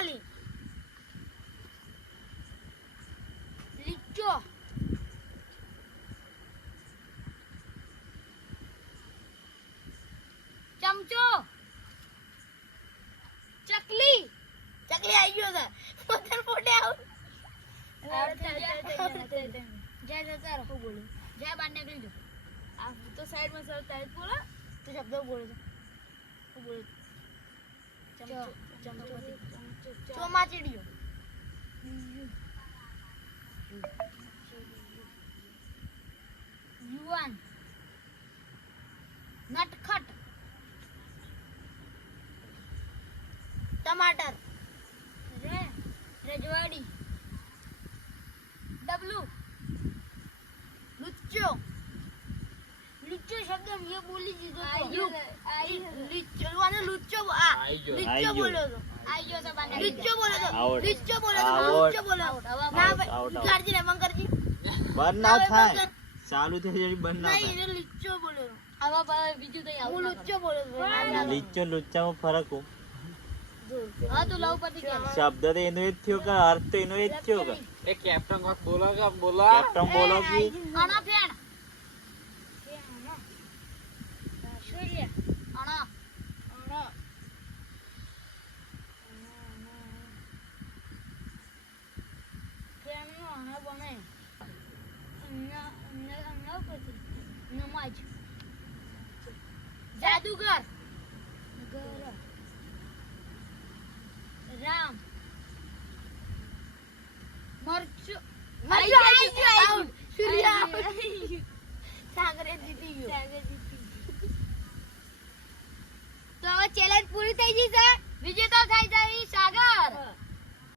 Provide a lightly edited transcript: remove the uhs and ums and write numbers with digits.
Somali, લીચો, ચમચો, ચકલી આવી ગયો છે પોતાને ફોટે આવ જય જતારો હું બોલું જય બાર નીકળી જો આ તો સાઈડ માં સર તારે બોલો તો શબ્દ બોલે છે હું બોલું ચમચો ચોમાચીડિયો યુવાન નટખટ टमाटर रजवाड़ी डब्लू लुच्चो लुच्चो शब्द ये बोली दीदो लुच्चो वाने लुच्चो लुच्चो बोलो तो आइयो सब आने लुच्चो बोलो तो लुच्चो बोलो तो लुच्चो बोलो ना करजी रे मंग करजी बंद ना થાય ચાલુ થઈ જઈ બંધ ના નહીં રે લुच्चो બોલો આવા બીજું તો આવું લुच्चो બોલો લીચો લુચ્ચામાં ફરક હું હા તો લવ પતિ કે શબ્દ તો એનો જ થયો કે અર્થ તો એનો જ થયો કે એ કેપ્ટન વાત બોલા કેપ્ટન બોલો કે આના ફેણ સૂર્ય આના ફેણ નો આના બને નમાજ જાદુગર રામ મરચુ સૂર્ય સાગરે જીતી ગયો તો હવે ચેલેન્જ પૂરી થઈ ગઈ છે વિજેતા થઈ જાય સાગર